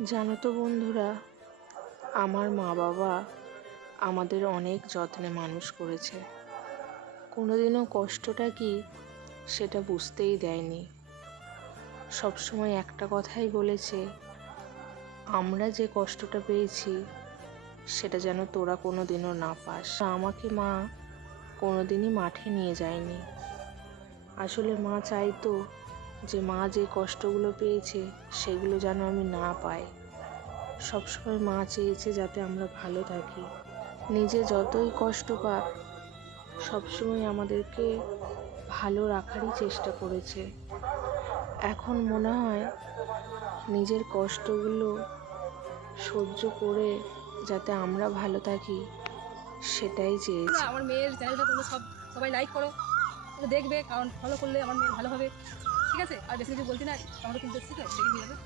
জানো তো বন্ধুরা, আমার মা বাবা আমাদের অনেক যত্নে মানুষ করেছে। কোনোদিনও কষ্টটা কি সেটা বুঝতেই দেয়নি। সবসময় একটা কথাই বলেছে, আমরা যে কষ্টটা পেয়েছি সেটা যেন তোরা কোনোদিনও না পাস। আমাকে মা কোনোদিনই মাঠে নিয়ে যায়নি। আসলে মা চাইতো যে মা যে কষ্টগুলো পেয়েছে সেগুলো যেন আমি না পাই। সবসময় মা চেয়েছে যাতে আমরা ভালো থাকি। নিজে যতই কষ্ট পাক, সবসময় আমাদেরকে ভালো রাখারই চেষ্টা করেছে। এখন মনে হয় নিজের কষ্টগুলো সহ্য করে যাতে আমরা ভালো থাকি সেটাই চেয়েছে। আমার মেয়ের চ্যানেলটা তোমরা সবাই লাইক করো, দেখবে, কারণ ফলো করলে আমার মেয়ে ভালো হবে। ঠিক আছে, আর বেশি কিছু বলছি না, আমাকে কিন্তু দেখছি তো দেখে নিয়ে যাবে।